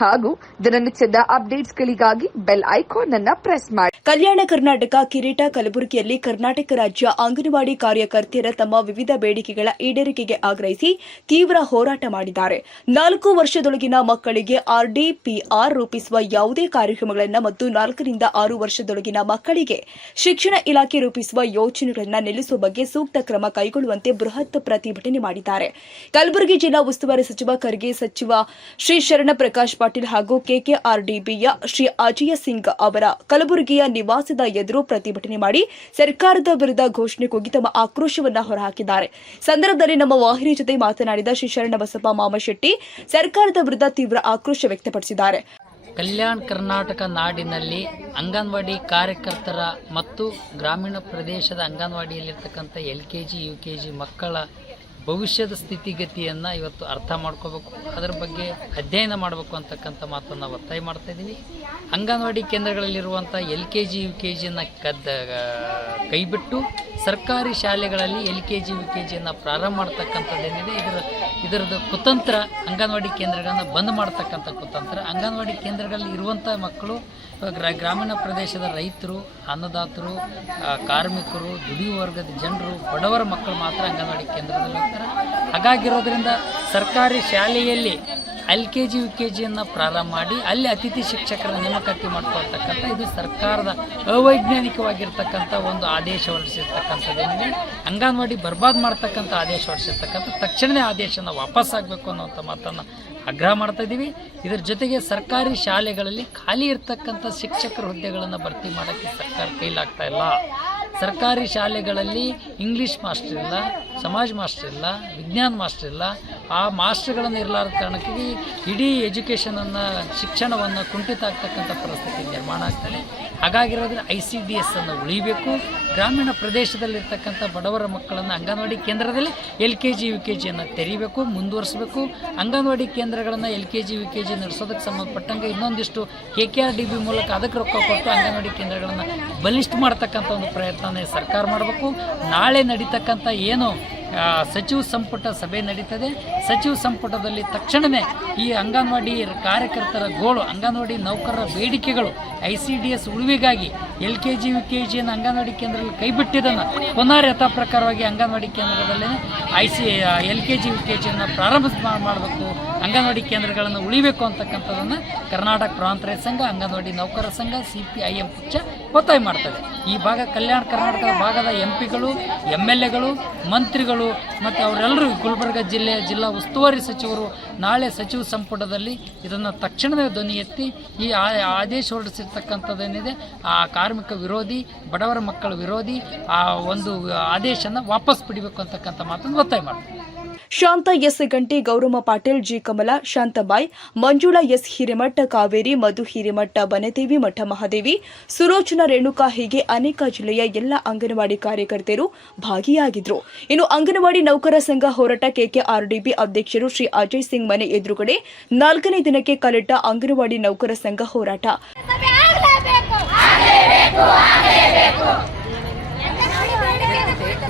ಹಾಗೂ ದಿನನಿತ್ಯದ ಅಪ್ಡೇಟ್ಸ್ಗಳಿಗಾಗಿ ಬೆಲ್ ಐಕಾನ್ ಅನ್ನು ಪ್ರೆಸ್ ಮಾಡಿ. ಕಲ್ಯಾಣ ಕರ್ನಾಟಕ ಕಿರೀಟ ಕಲಬುರಗಿಯಲ್ಲಿ ಕರ್ನಾಟಕ ರಾಜ್ಯ ಅಂಗನವಾಡಿ ಕಾರ್ಯಕರ್ತೆಯರ ತಮ್ಮ ವಿವಿಧ ಬೇಡಿಕೆಗಳ ಈಡೇರಿಕೆಗೆ ಆಗ್ರಹಿಸಿ ತೀವ್ರ ಹೋರಾಟ ಮಾಡಿದ್ದಾರೆ. ನಾಲ್ಕು ವರ್ಷದೊಳಗಿನ ಮಕ್ಕಳಿಗೆ ಆರ್ಡಿಪಿಆರ್ ರೂಪಿಸುವ ಯಾವುದೇ ಕಾರ್ಯಕ್ರಮಗಳನ್ನು ಮತ್ತು ನಾಲ್ಕರಿಂದ ಆರು ವರ್ಷದೊಳಗಿನ ಮಕ್ಕಳಿಗೆ ಶಿಕ್ಷಣ ಇಲಾಖೆ ರೂಪಿಸುವ ಯೋಜನೆಗಳನ್ನು ನಿಲ್ಲಿಸುವ ಬಗ್ಗೆ ಸೂಕ್ತ ಕ್ರಮ ಕೈಗೊಳ್ಳುವಂತೆ ಬೃಹತ್ ಪ್ರತಿಭಟನೆ ಮಾಡಿದ್ದಾರೆ. ಕಲಬುರಗಿ ಜಿಲ್ಲಾ ಉಸ್ತುವಾರಿ ಸಚಿವ, ಖರ್ಗೆ ಸಚಿವ ಶ್ರೀ ಶರಣ ಪ್ರಕಾಶ್ ಪಾಟೀಲ್ ಹಾಗೂ ಕೆಕೆಆರ್ಡಿಬಿಯ ಶ್ರೀ ಅಜಯ ಸಿಂಗ್ ಅವರ ಕಲಬುರಗಿಯ ನಿವಾಸದ ಎದುರು ಪ್ರತಿಭಟನೆ ಮಾಡಿ ಸರ್ಕಾರದ ವಿರುದ್ಧ ಘೋಷಣೆ ಕೂಗಿ ತಮ್ಮ ಆಕ್ರೋಶವನ್ನು ಹೊರಹಾಕಿದ್ದಾರೆ. ಸಂದರ್ಭದಲ್ಲಿ ನಮ್ಮ ವಾಹಿನಿ ಜೊತೆ ಮಾತನಾಡಿದ ಶ್ರೀ ಶರಣಬಸಪ್ಪ ಮಾಮಶೆಟ್ಟಿ, ಸರ್ಕಾರದ ವಿರುದ್ಧ ತೀವ್ರ ಆಕ್ರೋಶ ವ್ಯಕ್ತಪಡಿಸಿದ್ದಾರೆ. ಕಲ್ಯಾಣ ಕರ್ನಾಟಕ ನಾಡಿನಲ್ಲಿ ಅಂಗನವಾಡಿ ಕಾರ್ಯಕರ್ತರ ಮತ್ತು ಗ್ರಾಮೀಣ ಪ್ರದೇಶದ ಅಂಗನವಾಡಿಯಲ್ಲಿರ್ತಕ್ಕಂಥ L K G U K G ಮಕ್ಕಳ ಭವಿಷ್ಯದ ಸ್ಥಿತಿಗತಿಯನ್ನು ಇವತ್ತು ಅರ್ಥ ಮಾಡ್ಕೋಬೇಕು. ಅದರ ಬಗ್ಗೆ ಅಧ್ಯಯನ ಮಾಡಬೇಕು ಅಂತಕ್ಕಂಥ ಮಾತನ್ನು ಒತ್ತಾಯ ಮಾಡ್ತಾ ಇದ್ದೀವಿ. Anganwadi ಕೇಂದ್ರಗಳಲ್ಲಿರುವಂಥ L K G, U K ಜಿಯನ್ನು ಕದ್ದ ಕೈಬಿಟ್ಟು ಸರ್ಕಾರಿ ಶಾಲೆಗಳಲ್ಲಿ L K G, U K ಜಿಯನ್ನು ಪ್ರಾರಂಭ ಮಾಡ್ತಕ್ಕಂಥದ್ದೇನಿದೆ ಇದರ, ಇದರದ್ದು ಕುತಂತ್ರ ಅಂಗನವಾಡಿ ಕೇಂದ್ರಗಳನ್ನು ಬಂದ್ ಮಾಡ್ತಕ್ಕಂಥ ಕುತಂತ್ರ. ಅಂಗನವಾಡಿ ಕೇಂದ್ರಗಳಲ್ಲಿ ಇರುವಂಥ ಮಕ್ಕಳು ಗ್ರಾಮೀಣ ಪ್ರದೇಶದ ರೈತರು, ಅನ್ನದಾತರು ಕಾರ್ಮಿಕರು ದುಡಿಯುವ ವರ್ಗದ ಜನರು, ಬಡವರ ಮಕ್ಕಳು ಮಾತ್ರ ಅಂಗನವಾಡಿ ಕೇಂದ್ರದಲ್ಲಿ ಹೋಗ್ತಾರೆ ಹಾಗಾಗಿರೋದ್ರಿಂದ ಸರ್ಕಾರಿ ಶಾಲೆಯಲ್ಲಿ L K G U K ಜಿಯನ್ನು ಪ್ರಾರಂಭ ಮಾಡಿ ಅಲ್ಲಿ ಅತಿಥಿ ಶಿಕ್ಷಕರ ನೇಮಕಾತಿ ಮಾಡ್ಕೊಳ್ತಕ್ಕಂಥ, ಇದು ಸರ್ಕಾರದ ಅವೈಜ್ಞಾನಿಕವಾಗಿರ್ತಕ್ಕಂಥ ಒಂದು ಆದೇಶ ಹೊರಡಿಸಿರ್ತಕ್ಕಂಥದ್ದೇನಿದೆ ಅಂಗನವಾಡಿ ಬರ್ಬಾದ್ ಮಾಡ್ತಕ್ಕಂಥ ಆದೇಶ ಹೊರಡಿಸಿರ್ತಕ್ಕಂಥ ತಕ್ಷಣವೇ ಆದೇಶನ ವಾಪಸ್ ಆಗಬೇಕು ಅನ್ನುವಂಥ ಮಾತನ್ನು ಆಗ್ರಹ ಮಾಡ್ತಾ ಇದ್ದೀವಿ. ಇದರ ಜೊತೆಗೆ ಸರ್ಕಾರಿ ಶಾಲೆಗಳಲ್ಲಿ ಖಾಲಿ ಇರ್ತಕ್ಕಂಥ ಶಿಕ್ಷಕರ ಹುದ್ದೆಗಳನ್ನು ಭರ್ತಿ ಮಾಡೋಕ್ಕೆ ಸರ್ಕಾರ ಕೈಲಾಗ್ತಾ ಇಲ್ಲ. ಸರ್ಕಾರಿ ಶಾಲೆಗಳಲ್ಲಿ ಇಂಗ್ಲೀಷ್ ಮಾಸ್ಟರ್ ಇಲ್ಲ. ಸಮಾಜ ಮಾಸ್ಟರ್ ಇಲ್ಲ, ವಿಜ್ಞಾನ ಮಾಸ್ಟರ್ ಇಲ್ಲ, ಆ ಮಾಸ್ಟರ್ಗಳನ್ನು ಇರಲಾರದ ಕಾರಣಕ್ಕೆ ಇಡೀ ಎಜುಕೇಷನನ್ನು ಶಿಕ್ಷಣವನ್ನು ಕುಂಠಿತ ಆಗ್ತಕ್ಕಂಥ ಪರಿಸ್ಥಿತಿ ನಿರ್ಮಾಣ ಆಗ್ತದೆ. ಹಾಗಾಗಿರೋದ್ರಿಂದ ಐ ಸಿ ಡಿ ಎಸ್ಸನ್ನು ಉಳಿಬೇಕು. ಗ್ರಾಮೀಣ ಪ್ರದೇಶದಲ್ಲಿರ್ತಕ್ಕಂಥ ಬಡವರ ಮಕ್ಕಳನ್ನು ಅಂಗನವಾಡಿ ಕೇಂದ್ರದಲ್ಲಿ L K G, U K ಜಿಯನ್ನು ತೆರೀಬೇಕು, ಮುಂದುವರಿಸಬೇಕು. ಅಂಗನವಾಡಿ ಕೇಂದ್ರಗಳನ್ನು L K G, U K G ನಡೆಸೋದಕ್ಕೆ ಸಂಬಂಧಪಟ್ಟಂಗೆ ಇನ್ನೊಂದಿಷ್ಟು K K R D B ಮೂಲಕ ಅದಕ್ಕೆ ರೊಕ್ಕ ಕೊಟ್ಟು ಅಂಗನವಾಡಿ ಕೇಂದ್ರಗಳನ್ನು ಬಲಿಷ್ಠ ಮಾಡ್ತಕ್ಕಂಥ ಒಂದು ಪ್ರಯತ್ನನೇ ಸರ್ಕಾರ ಮಾಡಬೇಕು. ನಾಳೆ ನಡೀತಕ್ಕಂಥ ಏನು Yeah. ಸಚಿವ ಸಂಪುಟ ಸಭೆ ನಡೀತದೆ. ಸಚಿವ ಸಂಪುಟದಲ್ಲಿ ತಕ್ಷಣವೇ ಈ ಅಂಗನವಾಡಿ ಕಾರ್ಯಕರ್ತರ ಗೋಳು, ಅಂಗನವಾಡಿ ನೌಕರರ ಬೇಡಿಕೆಗಳು, ಐ ಸಿ ಡಿ ಎಸ್ ಉಳಿವಿಗಾಗಿ L K G, U K ಜಿಯನ್ನು anganwadi ಕೇಂದ್ರದಲ್ಲಿ ಕೈಬಿಟ್ಟಿದ್ದನ್ನು ಯಥಾ ಪ್ರಕಾರವಾಗಿ ಅಂಗನವಾಡಿ ಕೇಂದ್ರದಲ್ಲಿ I C, L K G, U K ಜಿಯನ್ನು ಪ್ರಾರಂಭ ಮಾಡಬೇಕು, ಅಂಗನವಾಡಿ ಕೇಂದ್ರಗಳನ್ನು ಉಳಿಬೇಕು ಅಂತಕ್ಕಂಥದ್ದನ್ನು ಕರ್ನಾಟಕ ಪ್ರಾಂತ ರೈತ ಸಂಘ, ಅಂಗನವಾಡಿ ನೌಕರರ ಸಂಘ, ಸಿ ಪಿ ಐ ಎಂ ಪಕ್ಷ ಒತ್ತಾಯ ಮಾಡ್ತದೆ. ಈ ಭಾಗ ಕಲ್ಯಾಣ ಕರ್ನಾಟಕದ ಭಾಗದ ಎಂ ಪಿಗಳು ಎಂ ಎಲ್ ಎಗಳು, ಮಂತ್ರಿಗಳು ಮತ್ತು ಅವರೆಲ್ಲರೂ ಗುಲ್ಬರ್ಗ ಜಿಲ್ಲೆಯ ಜಿಲ್ಲಾ ಉಸ್ತುವಾರಿ ಸಚಿವರು, ನಾಳೆ ಸಚಿವ ಸಂಪುಟದಲ್ಲಿ ಇದನ್ನು ತಕ್ಷಣವೇ ಧ್ವನಿ ಎತ್ತಿ ಈ ಆದೇಶ ಹೊರಡಿಸಿರ್ತಕ್ಕಂಥದ್ದೇನಿದೆ, ಆ ಕಾರ್ಮಿಕ ವಿರೋಧಿ, ಬಡವರ ಮಕ್ಕಳ ವಿರೋಧಿ, ಆ ಒಂದು ಆದೇಶನ ವಾಪಸ್ ಪಡಿಬೇಕು ಅಂತಕ್ಕಂಥ ಮಾತನ್ನು ಒತ್ತಾಯ ಮಾಡ್ತಾರೆ Shanta S Ganti, Gouramma Patil, G Kamala, Shantabai, Manjula S Hiremath, Kaveri, Madhu Hiremath, Banadevi Math, Mahadevi, Surochana Renuka ಹೀಗೆ ಅನೇಕ ಜಿಲ್ಲೆಯ ಎಲ್ಲ ಅಂಗನವಾಡಿ ಕಾರ್ಯಕರ್ತರು ಭಾಗಿಯಾಗಿದ್ರು. ಇನ್ನು ಅಂಗನವಾಡಿ ನೌಕರ ಸಂಘ ಹೋರಾಟ ಕೆಕೆಆರ್ಡಿಬಿ ಅಧ್ಯಕ್ಷರು ಶ್ರೀ ಅಜಯ್ ಸಿಂಗ್ ಮನೆ ಎದುರುಗಡೆ ನಾಲ್ಕನೇ ದಿನಕ್ಕೆ ಕಲಿಟ್ಟ ಅಂಗನವಾಡಿ ನೌಕರ ಸಂಘ ಹೋರಾಟ ಸಭೆ ಆಗ್ಲೇಬೇಕು ಆಗ್ಲೇಬೇಕು ಆಗ್ಲೇಬೇಕು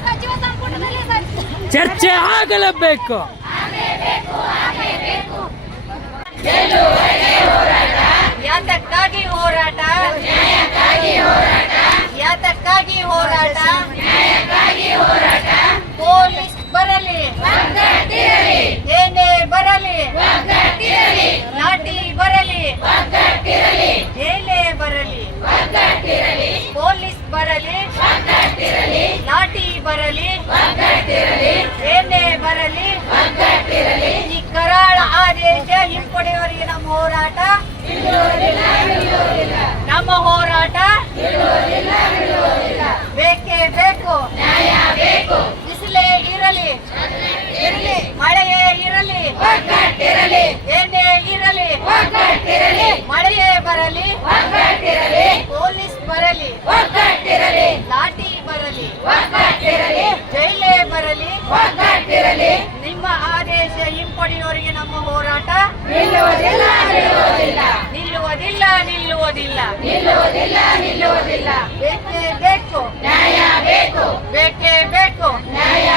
ಸಚಿವ ಸಂಪುಟದಲ್ಲಿ ಸಚ್- ಚರ್ಚೆ ಆಗಲೇಬೇಕು ಯಾತಕ್ಕಾಗಿ ಹೋರಾಟ ಯಾತಕ್ಕಾಗಿ ಹೋರಾಟ ಪೊಲೀಸ್ ಬರಲಿ ಏನೇ ಬರಲಿ ಲಾಠಿ ಬರಲಿ ಏನೇ ಬರಲಿ ಪೊಲೀಸ್ ಬರಲಿ ಲಾಠಿ ಬರಲಿ, ಏನೇ ಬರಲಿ, ಈ ಕರಾಳ ಆದೇಶ ಹಿಂಪಡೆಯವರಿಗೆ ನಮ್ಮ ಹೋರಾಟ. ನಮ್ಮ ಹೋರಾಟ. ಬೇಕೇ ಬೇಕು. ಬಿಸಿಲೇ ಇರಲಿ. ಇರಲಿ ಮಳೆಯೇ ಇರಲಿ. ಏನೇ ಇರಲಿ. ಮಳೆಯೇ ಬರಲಿ. ಪೊಲೀಸ್ ಬರಲಿ. ಬರಲಿ ಜೈಲೇ ಬರಲಿ. ನಿಮ್ಮ ಆದೇಶ ಹಿಂಪಡೆಯುವವರಿಗೆ ನಮ್ಮ ಹೋರಾಟ ನಿಲ್ಲುವುದಿಲ್ಲ ನಿಲ್ಲುವುದಿಲ್ಲ. ನಿಲ್ಲುವುದಿಲ್ಲ ನಿಲ್ಲುವುದಿಲ್ಲ. ನಿಲ್ಲುವುದಿಲ್ಲ ಬೇಕೇ ಬೇಕು. ನ್ಯಾಯ ಬೇಕು. ಬೇಕೇ ಬೇಕು. ನ್ಯಾಯ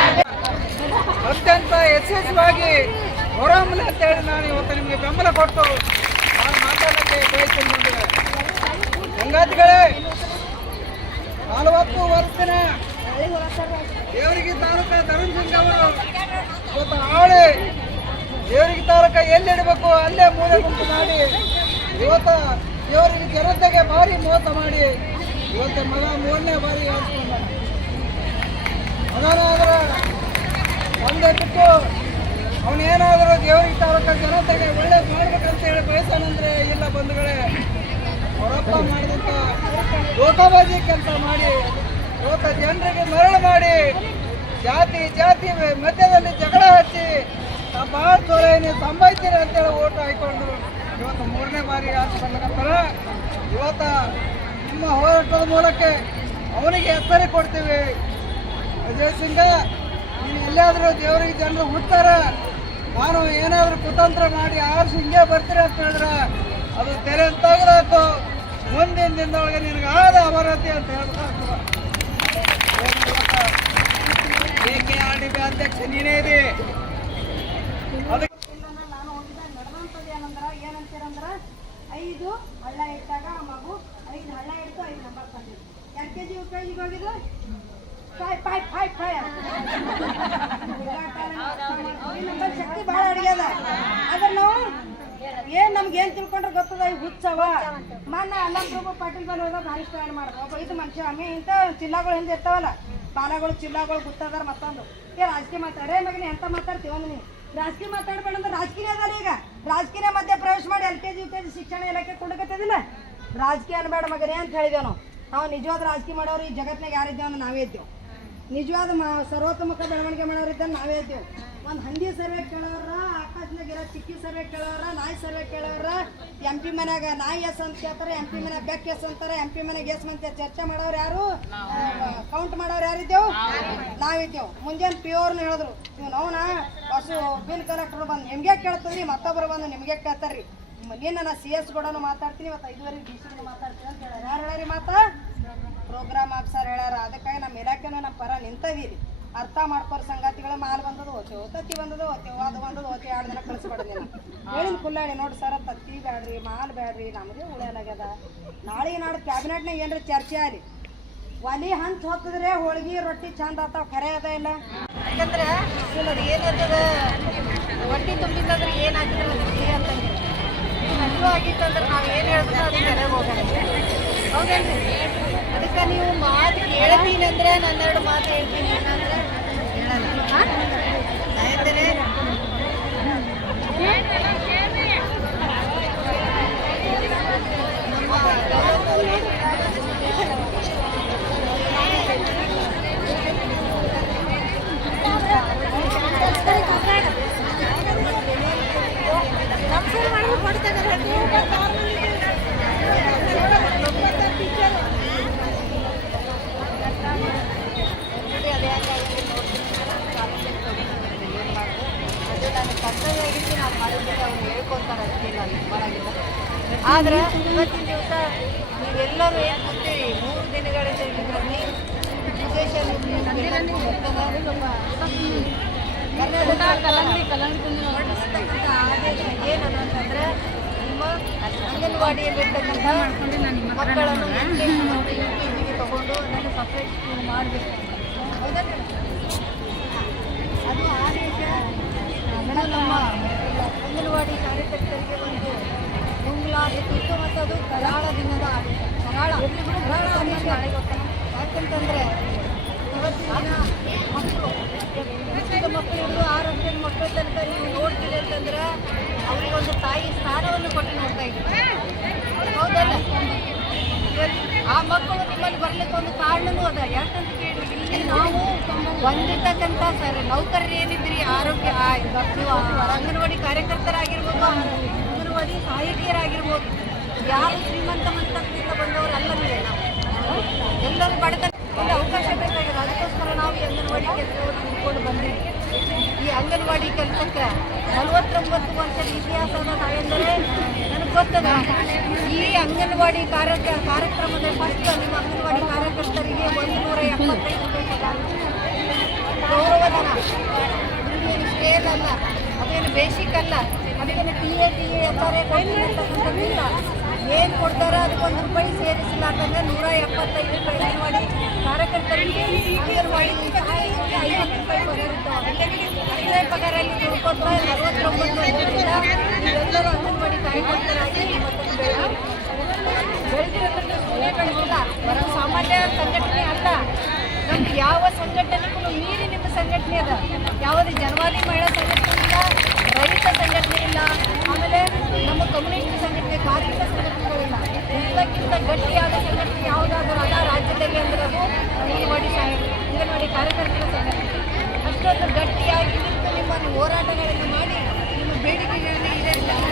ವಿಶೇಷವಾಗಿ ಹೊರಮಲೆ ಅಂತ ಹೇಳಿ ನಾನು ಇವತ್ತು ನಿಮಗೆ ಬೆಂಬಲ ಕೊಟ್ಟು ನಾನು ಮಾತಾಡೋಕ್ಕೆ ಬಯಸ್ತೀನಿ ಬಂದಿದೆ ಸಂಗಾತಿಗಳೇ ನಲವತ್ತು ವರ್ಷದ ದೇವರಿಗೆ ತಾರಕ ತರುಣ್ ಸಿಂಗ್ ಅವರು ಇವತ್ತು ಆಳಿ ದೇವರಿಗೆ ತಾಲೂಕ ಎಲ್ಲಿಡಬೇಕು ಅಲ್ಲೇ ಮೂಲೆ ಗುಂಪು ಮಾಡಿ. ಇವತ್ತು ದೇವರಿಗೆ ಜನತೆಗೆ ಭಾರಿ ಮೋಸ ಮಾಡಿ. ಇವತ್ತು ಮಗ ಮೂರನೇ ಬಾರಿ ಮಗನಾದ್ರೆ ಒಂದೇ ಬಿಟ್ಟು ಅವನೇನಾದರೂ ದೇವರಿಗೆ ತಾರಕ, ಜನತೆಗೆ ಒಳ್ಳೆ ಮಾಡ್ಬೇಕಂತ ಹೇಳಿ ಬಯಸೋಣಂದ್ರೆ ಇಲ್ಲ ಬಂಧುಗಳೇ. ಅವರಪ್ಪ ಮಾಡಿದಂಥ ಲೋಕಬಾಜಿ ಕೆಲಸ ಮಾಡಿ. ಇವತ್ತು ಜನರಿಗೆ ಮರಳು ಮಾಡಿ, ಜಾತಿ ಜಾತಿ ಮಧ್ಯದಲ್ಲಿ ಜಗಳ ಹಚ್ಚಿ ಭಾಳ ನೀವು ಸಂಭಾಯ್ತೀರಿ ಅಂತೇಳಿ ಓಟ್ ಹಾಕೊಂಡು ಇವತ್ತು ಮೂರನೇ ಬಾರಿ ಆರಿಸ್ಕೊಂಡಾರ ಇವತ್ತು ನಿಮ್ಮ ಹೋರಾಟದ ಮೂಲಕ ಅವನಿಗೆ ಹೆಸರು ಕೊಡ್ತೀವಿ. ಅಜಯ್ ಸಿಂಗ ನೀನು ಎಲ್ಲಾದರೂ ದೇವರಿಗೆ ಜನರು ಹುಡ್ತಾರ ನಾನು ಏನಾದರೂ ಕುತಂತ್ರ ಮಾಡಿ ಆರು ಹಿಂಗೆ ಬರ್ತೀರ ಅಂತ ಹೇಳಿದ್ರೆ ಅದು ತೆರೆ ತೆಗೆದಾಕು. ಮುಂದಿನ ದಿನದೊಳಗೆ ನಿನಗೆ ಆದ ಅಮರತಿ ಅಂತ ಹೇಳ್ಬೇಕು ಏಕೆ ಆರ್ ಡಿ ಬಿ ಅಧ್ಯಕ್ಷ ನೀನೇ ಇದೆ? ಅದಕ್ಕೆ ನಾನು ಹೋಗಿದ್ದಾಗ ನಡೆದಂಥದ್ದು ಏನಂದ್ರೆ ಏನಂತೀರಂದ್ರ ಐದು ಹಳ್ಳ ಇಟ್ಟಾಗ ಆ ಮಗು ಐದು ಹಳ್ಳ ಇಟ್ಟು ಐದು ನಂಬರ್ ತಂದಿದ್ದು. L K G U K ಜಿಗೆ ಹೋಗಿದ್ದು? ಫೈ ಫೈ ಫೈ ಫೈ. ನಂಬರ್ ಶಕ್ತಿ ಭಾಳ ಅಡಿಗೆದ ಆದ್ರೆ ನಾವು ಏನ್ ನಮ್ಗೆ ಏನ್ ತಿಳ್ಕೊಂಡ್ರೆ ಗೊತ್ತದ? ಈ ಹುಚ್ಚವ. ಮನ್ನ ಪ್ರಭು ಪಾಟೀಲ್ ಬಂದು ಹೋದಾಗ ಭಾರಿ ಸ್ಟ್ಯಾಂಡ್ ಮಾಡ್ಬೇಕು ಇದು ಮನುಷ್ಯ ಆಮೆ ಇಂಥ ಚಿಲ್ಲಾಗಳು ಹಿಂದೆ ಇರ್ತಾವಲ್ಲ. ಬಾಲಗಳು ಚಿಲ್ಲಾಗಳು ಗುತ್ತದಾರ ಮತ್ತೊಂದು. ಏ, ರಾಜಕೀಯ ಮಾತಾಡೇ. ಮಗನ, ಎಂತ ಮಾತಾಡ್ತೀವ ನೀವು ರಾಜಕೀಯ ಮಾತಾಡ್ಬೇಡ ಅಂದ್ರೆ ರಾಜಕೀಯ ಅದಾರ ಈಗ. ರಾಜಕೀಯ ಮಧ್ಯ ಪ್ರವೇಶ ಮಾಡಿ L K G U K G ಶಿಕ್ಷಣ ಇಲಾಖೆ ಕೊಡಕತ್ತದಿಲ್ಲ? ರಾಜಕೀಯ ಅನ್ಬೇಡ ಮಗನೇ ಅಂತ ಹೇಳಿದೆವು ನಾವು ನಾವು ನಿಜವಾದ ರಾಜಕೀಯ ಮಾಡೋರು ಈ ಜಗತ್ನಾಗ ಯಾರಿದ್ದೇವೆ ಅಂದ್ರೆ ನಾವೇ ಇದ್ದೇವೆ. ನಿಜವಾದ ಮ ಬೆಳವಣಿಗೆ ಬೆಳವಣಿಗೆ ಮಾಡೋರಿದ್ದ ನಾವೇ ಇದ್ದೇವೆ. ಒಂದು ಹಂದಿ ಸರ್ವೆ ಕೇಳೋರ ಚಿಕ್ಕಿ ಸರ್ವೆ ಕೇಳೋರ, ನಾಯಿ ಸರ್ವೆ ಕೇಳೋರ, ಎಂ ಪಿ ಮನ್ಯಾಗ ನಾಯಿ ಎಸ್ ಅಂತ ಕೇಳ್ತಾರೆ, ಎಂ ಪಿ ಮನ್ಯಾಗ ಬೆಕ್ ಎಸ್ ಅಂತಾರೆ, ಎಂ ಪಿ ಮನ್ಯಾಗ ಎಸ್ ಮಂತ ಚರ್ಚೆ ಮಾಡೋರು ಯಾರು? ಕೌಂಟ್ ಮಾಡೋರು ಯಾರಿದ್ದೇವು? ನಾವಿದ್ದೇವು. ಮುಂಜಾನೆ ಪ್ಯೂರ್ನ ಹೇಳಿದ್ರು. ನೀವು ನಾವ್ನ ಹೊಸು ಬಿಲ್ ಕಲೆಕ್ಟರ್ ಬಂದು ನಿಮ್ಗೆ ಕೇಳ್ತದ್ರಿ, ಮತ್ತೊಬ್ರು ಬಂದು ನಿಮ್ಗೆ ಕೇಳ್ತಾರ್ರಿ. ನೀನು ನಾ ಸಿ ಎಸ್ ಕೂಡ ಮಾತಾಡ್ತೀನಿ, ಇವತ್ತು ಐದುವರೆಗೆ ಡಿ ಸಿ ಮಾತಾಡ್ತೀನಿ ಅಂತ ಹೇಳ್ಯಾರ. ಯಾರು ಹೇಳಾರಿ ಮಾತಾ? ಪ್ರೋಗ್ರಾಮ್ ಆಫೀಸರ್ ಹೇಳ್ಯಾರ. ಅದಕ್ಕಾಗಿ ನಮ್ಮ ಇಲಾಖೆನೂ ನಮ್ಮ ಪರ ನಿಂತದೀರಿ ಅರ್ಥ ಮಾಡ್ಕೋರ್ ಸಂಗಾತಿಗಳ ಮಾಲ್ ಬಂದದ ಓತೆ ತತ್ತಿ ಬಂದದ ಓತೆ ಅದು ಬಂದದ ಓತೆ ಎರಡು ದಿನ ಕಳಿಸ್ಬಿಡೋದು ನೀನು. ಹೇಳಿನ ಕುಲ್ಲಾಡಿ ನೋಡಿ ಸರ ತತ್ತಿ ಬ್ಯಾಡ್ರಿ ಮಾಲ್ ಬ್ಯಾಡ್ರಿ ನಮಗೆ ಉಳಿಯಲಾಗ್ಯದ. ನಾಳೆ ನಾಡು ಕ್ಯಾಬಿನೆಟ್ನಾಗ ಏನ್ರ ಚರ್ಚೆ ಆಗಲಿ. ಒಲಿ ಹಂತ ಹೊತ್ತಿದ್ರೆ ಹೋಳಿಗೆ ರೊಟ್ಟಿ ಚಂದ ಆತಾವ ಖರೆ ಅದ ಇಲ್ಲ. ಯಾಕಂದ್ರೆ ಅದು ಏನಿರ್ತದ ಹೊಟ್ಟಿ ತುಂಬಿದ್ರೆ ಏನು ಹಾಕಿದ್ರೆ ಹಣ್ಣು ಆಗಿತ್ತಂದ್ರೆ ನಾವು ಏನು ಅದು ಹೋಗಲ್ಲ ಹೌದಲ್ರಿ ಅದಕ್ಕೆ ನೀವು ಮಾತು ಕೇಳ್ತೀನಿ ಅಂದ್ರೆ ನನ್ನೆರಡು ಮಾತು ಹೇಳ್ತೀನಿ. ಏನಂದ್ರೆ Thank you. ಆದ್ರೆ ಇವತ್ತಿನ ದಿವಸ ನೀವೆಲ್ಲರೂ ಏನು ಮಾಡ್ತೀವಿ ಮೂರು ದಿನಗಳಿಂದ ವಿಶೇಷ ಆದೇಶ ಏನಂತಂದ್ರೆ ನಿಮ್ಮ ಅಂಗನವಾಡಿಯಲ್ಲಿರ್ತಕ್ಕಂಥ ಮಕ್ಕಳನ್ನು ಗೆ ತಗೊಂಡು ಅದನ್ನು ಸಪ್ರೇಟ್ ಮಾಡಬೇಕು ಅದು ಆದೇಶ ನಮ್ಮ ಅಂಗನವಾಡಿ ಕಾರ್ಯಕರ್ತರಿಗೆ ಒಂದು ಮುಂಗ್ಲಾಗಿತ್ತು ಮತ್ತು ಅದು ಕರಾಳ ದಿನದ ಕರಾಳ ಕರಾಳ ಯಾಕಂತಂದ್ರೆ ಇವತ್ತಿನ ಮಕ್ಕಳು ಹೆಚ್ಚಿನ ಮಕ್ಕಳು ಹಿಡಿದು ಆರು ವರ್ಷದ ಮಕ್ಕಳ ತನಕ ನೀವು ನೋಡ್ತೀರಿ ಅಂತಂದ್ರೆ ಅವರಿಗೊಂದು ತಾಯಿ ಸ್ಥಾನವನ್ನು ಕೊಟ್ಟು ನೋಡ್ತಾ ಇದ್ದೀವಿ. ಹೌದಲ್ಲ? ಆ ಮಕ್ಕಳು ನಿಮ್ಮಲ್ಲಿ ಬರ್ಲಿಕ್ಕೆ ಒಂದು ಕಾರಣನೂ ಅದ. ಯಾಕಂತ ಕೇಳಿ ಇಲ್ಲಿ ನಾವು ಬಂದಿರ್ತಕ್ಕಂಥ ಸರ್, ನೌಕರರು ಏನಿದ್ರಿ ಆರೋಗ್ಯ ನೀವು ಅಂಗನವಾಡಿ ಕಾರ್ಯಕರ್ತರಾಗಿರ್ಬೋದು ಅಂಗನವಾಡಿ ಸಹಾಯಕಿಯರಾಗಿರ್ಬೋದು ಯಾರು ಶ್ರೀಮಂತ ಮಂತದಿಂದ ಬಂದವರು ನೀವೇ ಎಲ್ಲರೂ ಬಡತನ ಒಂದು ಅವಕಾಶ ಬೇಕಾಗಿದೆ. ಅದಕ್ಕೋಸ್ಕರ ನಾವು ಈ ಅಂಗನವಾಡಿ ಕೆಲಸವನ್ನು ಹಿಡ್ಕೊಂಡು ಬಂದಿವಿ ಈ ಅಂಗನವಾಡಿ ಕೆಲಸಕ್ಕೆ ನಲವತ್ತೊಂಬತ್ತು ವರ್ಷದ ಇತಿಹಾಸದ ನಾವೆಂದರೆ ನನಗೆ ಗೊತ್ತದ. ಈ ಅಂಗನವಾಡಿ ಕಾರ್ಯ ಕಾರ್ಯಕ್ರಮದ ಫಸ್ಟ್ ನಿಮ್ಮ ಅಂಗನವಾಡಿ ಕಾರ್ಯಕರ್ತರಿಗೆ ಒಂದು ನೂರ ಎಪ್ಪತ್ತೈದು. ಗೌರವಧನ ಅದೇನು ಸ್ಕೇಲ್ ಅಲ್ಲ. ಅದೇನು ಬೇಸಿಕ್ ಅಲ್ಲ. ಅದೇನು T A T A F R ಏನು ಕೊಡ್ತಾರೋ ಅದಕ್ಕೊಂದು ರೂಪಾಯಿ ಸೇರಿಸಲಾರ್ದಂಗೆ ನೂರ ಎಪ್ಪತ್ತೈದು ರೂಪಾಯಿ ಅಂಗನವಾಡಿ ಕಾರ್ಯಕರ್ತರಿಗೆ ಅಂಗನವಾಡಿ ಐವತ್ತು ರೂಪಾಯಿ ಸಾಮಾನ್ಯ ಸಂಘಟನೆ ಅಲ್ಲ. ನಮ್ಗೆ ಯಾವ ನಿಮ್ಮ ಸಂಘಟನೆ ಅದ. ಯಾವುದೇ ಜನವಾದಿ ಮಹಿಳಾ ಸಂಘಟನೆ ಇಲ್ಲ ರೈತ ಸಂಘಟನೆ ಇಲ್ಲ, ಆಮೇಲೆ ನಮ್ಮ ಕಮ್ಯುನಿಸ್ಟ್ ಸಂಘಟನೆ ಕಾರ್ಮಿಕ ಸಂಘಟನೆಗಳಿಲ್ಲ ಎಲ್ಲಕ್ಕಿಂತ ಗಟ್ಟಿಯಾದ ಸಂಘಟನೆ ಯಾವುದಾದ್ರೂ ಅದ, ರಾಜ್ಯದಲ್ಲಿ ಅಂದ್ರೆ ಅದು ಅಂಗನವಾಡಿ ಅಂಗನವಾಡಿ ಕಾರ್ಯಕರ್ತರ ಸಂಘಟನೆ. ಅಷ್ಟೊಂದು ಗಟ್ಟಿಯಾಗಿ ನಿಂತು ನಿಮ್ಮ ಹೋರಾಟಗಳನ್ನು ಮಾಡಿ ನಿಮ್ಮ ಬೇಡಿಕೆಗಳನ್ನು ಈಡೇರಿಸಲು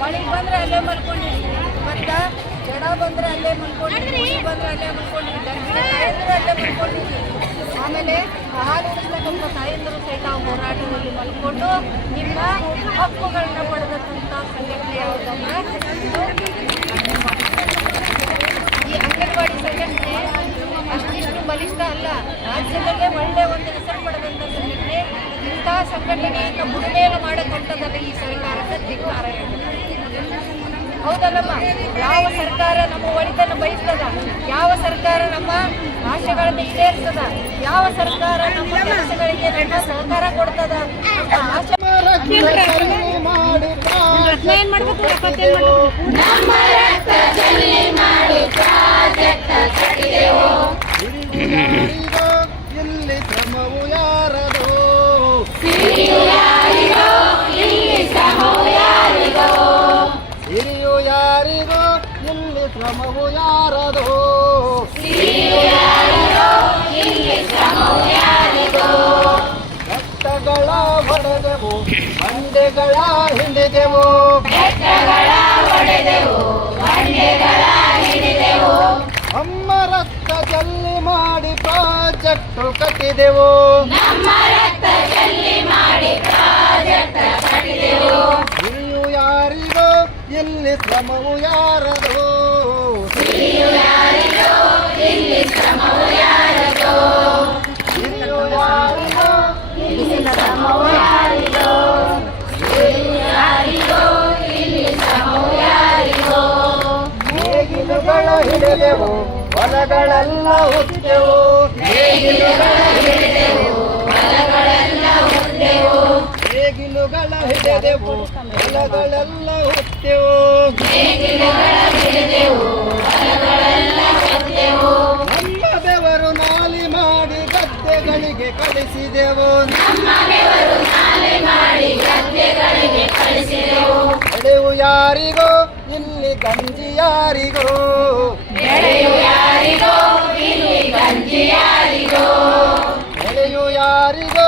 ಒಳಗೆ ಬಂದ್ರೆ ಅಲ್ಲೇ ಮಲ್ಕೊಂಡಿರಿ ಮತ್ತ ಜಡ ಬಂದ್ರೆ ಅಲ್ಲೇ ಮಲ್ಕೊಂಡಿರಿ ಹುಳಿ ಬಂದ್ರೆ ಅಲ್ಲೇ ಮಲ್ಕೊಂಡಿರಿ ಗರ್ಭಿಣಿ ತಾಯಂದ್ರು ಅಲ್ಲೇ ಮಲ್ಕೊಂಡಿರಿ ಆಮೇಲೆ ಹಾಲು ಉಳಿಸ್ತಕ್ಕಂಥ ತಾಯಂದರು ಸಹಿತ ಆ ಹೋರಾಟದಲ್ಲಿ ಮಲ್ಕೊಂಡು ನಿಮ್ಮ ಹಕ್ಕುಗಳನ್ನ ಪಡೆದಂಥ ಸಂಘಟನೆ ಯಾವುದಂದ್ರೆ ಇದು ಈ ಅಂಗನವಾಡಿ ಸಂಘಟನೆ ಅಷ್ಟಿಷ್ಟು ಬಲಿಷ್ಠ ಅಲ್ಲ. ರಾಜ್ಯದಲ್ಲೇ ಒಳ್ಳೆ ಒಂದು ಹೆಸರು ಪಡೆದಂಥ ಸಂಘಟನೆ ಇಂತಹ ಸಂಘಟನೆಯನ್ನು ಬುಡಮೇಲು ಮಾಡಕೊಂಡದಲ್ಲ ಈ ಸರ್ಕಾರದ ಧಿಕ್ಕಾರ ಹೌದಲ್ಲಮ್ಮ? ಯಾವ ಸರ್ಕಾರ ನಮ್ಮ ಒಳಿತನ್ನು ಬಯಸ್ತದ? ಯಾವ ಸರ್ಕಾರ ನಮ್ಮ ಆಶೆಗಳನ್ನು ಈಡೇರಿಸದ ಯಾವ ಸರ್ಕಾರ ನಮ್ಮ ಕೆಲಸಗಳಿಗೆ ನಮ್ಮ ಸಹಕಾರ ಕೊಡ್ತದ? ಮಾಡಿ ಯಾರಿಗೋ ಇಲ್ಲಿ ಶ್ರಮವು ಯಾರದು? ಹಿರಿಯು ಯಾರಿಗೋ ಇಲ್ಲಿ ಶ್ರಮವು ಯಾರದು? ಬೆಟ್ಟಗಳ ಹೊಡೆದೆವು ಹಿಂಡಿದೆವು. ಪ್ರಾಜೆಕ್ಟ್ ಕಟ್ಟಿದೆವು ಹಿರಿಯು ಯಾರಿಗೋ ಇಲ್ಲಿ ಶ್ರಮವು ಯಾರದು. ಹಿಡಿದೆವು. ಹೊಲಗಳೆಲ್ಲ ಹುಟ್ಟೆವು ನೇಗಿಲುಗಳ ಹಿಡಿದೆವು. ಹೊಲಗಳೆಲ್ಲ ಹುಟ್ಟೆವು ನಮ್ಮ ಬೆವರು ನಾಲಿ ಮಾಡಿ ಗದ್ದೆಗಳಿಗೆ ಕಳಿಸಿದೆವು. ಬೆಳೆವು ಯಾರಿಗೋ, ಇಲ್ಲಿ ಗಂಜಿ ಯಾರಿಗೋ. ಬೆಳೆಯು ಯಾರಿಗೋ ಇಲ್ಲಿ ಗಂಜಿ ಯಾರಿಗೋ ಬೆಳೆಯು ಯಾರಿಗೋ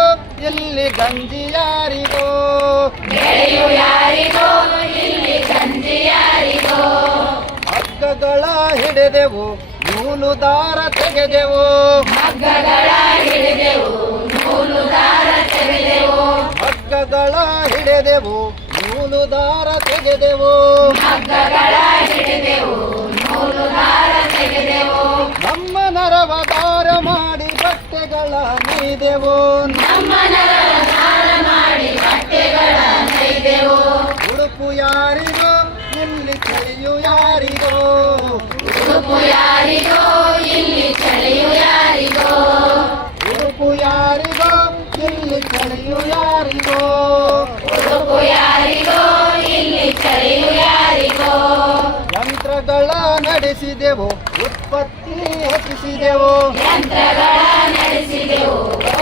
ಇಲ್ಲಿ ಗಂಜಿ ಯಾರಿಗೋ ಬೆಳೆಯು ಯಾರಿಗೋ ಇಲ್ಲಿ ಗಂಜಿ ಯಾರಿಗೋ ಹಗ್ಗಗಳ ಹಿಡಿದೆವು ನೂಲು ದಾರ ತೆಗೆದೆವು. ಹಗ್ಗಗಳ ಹಿಡಿದೆವು ನೂಲು ದಾರ ತೆಗೆದೆವು. ಹಗ್ಗಗಳ ಹಿಡಿದೆವು ನೂಲು ದಾರ ಮಾಡಿ ಬಟ್ಟೆಗಳ ನಮ್ಮ ಉಡುಪು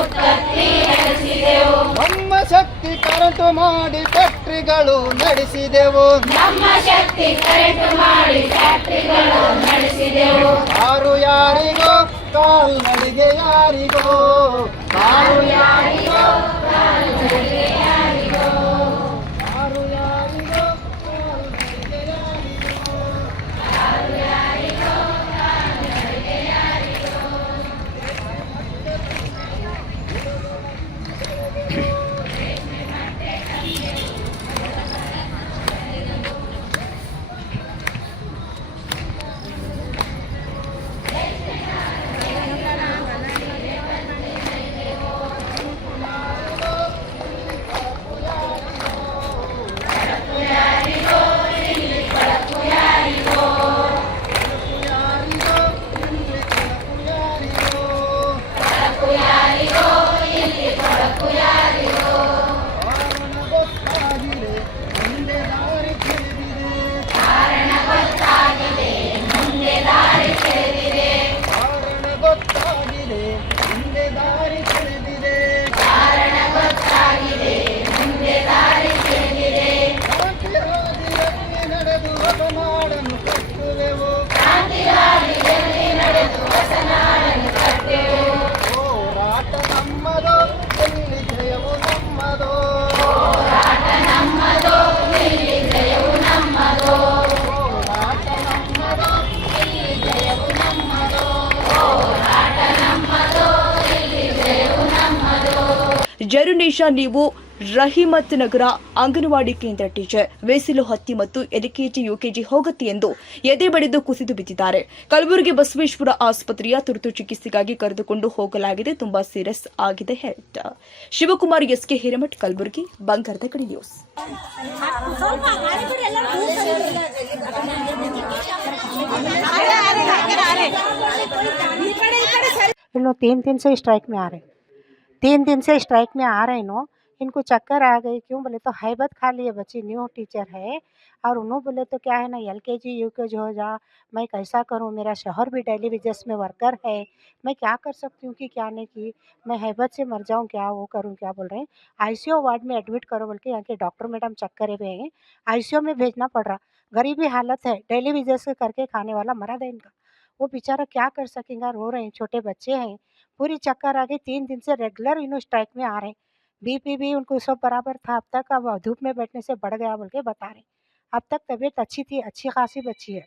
ಉತ್ಪತ್ತಿ ಹೆಚ್ಚಿಸಿದೆವು ನಮ್ಮ ಶಕ್ತಿ ಕರೆಂಟು ಮಾಡಿ ಫ್ಯಾಕ್ಟ್ರಿಗಳು ನಡೆಸಿದೆವು. ಯಾರು ಯಾರಿಗೋ ಕಾಲ್ನಡಿಗೆ ಯಾರಿಗೋ ಯಾರು ಯಾರಿಗೋ. ನೀವು ರಹಿಮತ್ ನಗರ ಅಂಗನವಾಡಿ ಕೇಂದ್ರ ಟೀಚರ್ ವೇಸಿಲು ಹತ್ತಿ ಮತ್ತು ಎಲ್ಕೆಜಿ ಯುಕೆಜಿ ಹೋಗತ್ತೆ ಎಂದು ಎದೆ ಬಡಿದು ಕುಸಿದು ಬಿದ್ದಿದ್ದಾರೆ ಕಲಬುರಗಿ ಬಸವೇಶ್ವರ ಆಸ್ಪತ್ರೆಯ ತುರ್ತು ಚಿಕಿತ್ಸೆಗಾಗಿ ಕರೆದುಕೊಂಡು ಹೋಗಲಾಗಿದೆ ತುಂಬಾ ಸೀರಿಯಸ್ ಆಗಿದೆ ಹೆಲ್ತ್ ಶಿವಕುಮಾರ್ ಎಸ್ಕೆ ಹಿರೇಮಠ್ ಕಲಬುರಗಿ ಬಂಗಾರದ ಕಡೆ ನ್ಯೂಸ್ इन लोग तीन दिन से स्ट्राइक में आ रहे तीन दिन से स्ट्राइक में आ रहे नो। इनको चक्कर आ गई क्यों बोले तो हैबत खा लिए, बच्ची न्यू टीचर है। और उन्होंने बोले तो क्या है ना एल के जी यू के जी हो जा, मैं कैसा करूँ, मेरा शहर भी डेली वेजेस में वर्कर है, मैं क्या कर सकती हूँ कि क्या नहीं की, मैं हैबत से मर जाऊँ, क्या वो करूँ, क्या बोल रहे हैं। आईसीयू वार्ड में एडमिट करो बोल के यहाँ के डॉक्टर मैडम चेक करे हुए हैं, आईसीयू में भेजना पड़ रहा। गरीबी हालत है, डेली वेजेस करके खाने वाला मरा था इनका। वो बेचारा क्या कर सकेगा, रो रहे हैं, छोटे बच्चे हैं। पूरी चक्कर आ गई, तीन दिन से रेगुलर इन्हों स्ट्राइक में आ रहे बीपी भी उनको सब बराबर था, अब तक अब धूप में बैठने से बढ़ गया बोल के बता रहे अब तक तबीयत अच्छी थी, अच्छी खासी बच्ची है।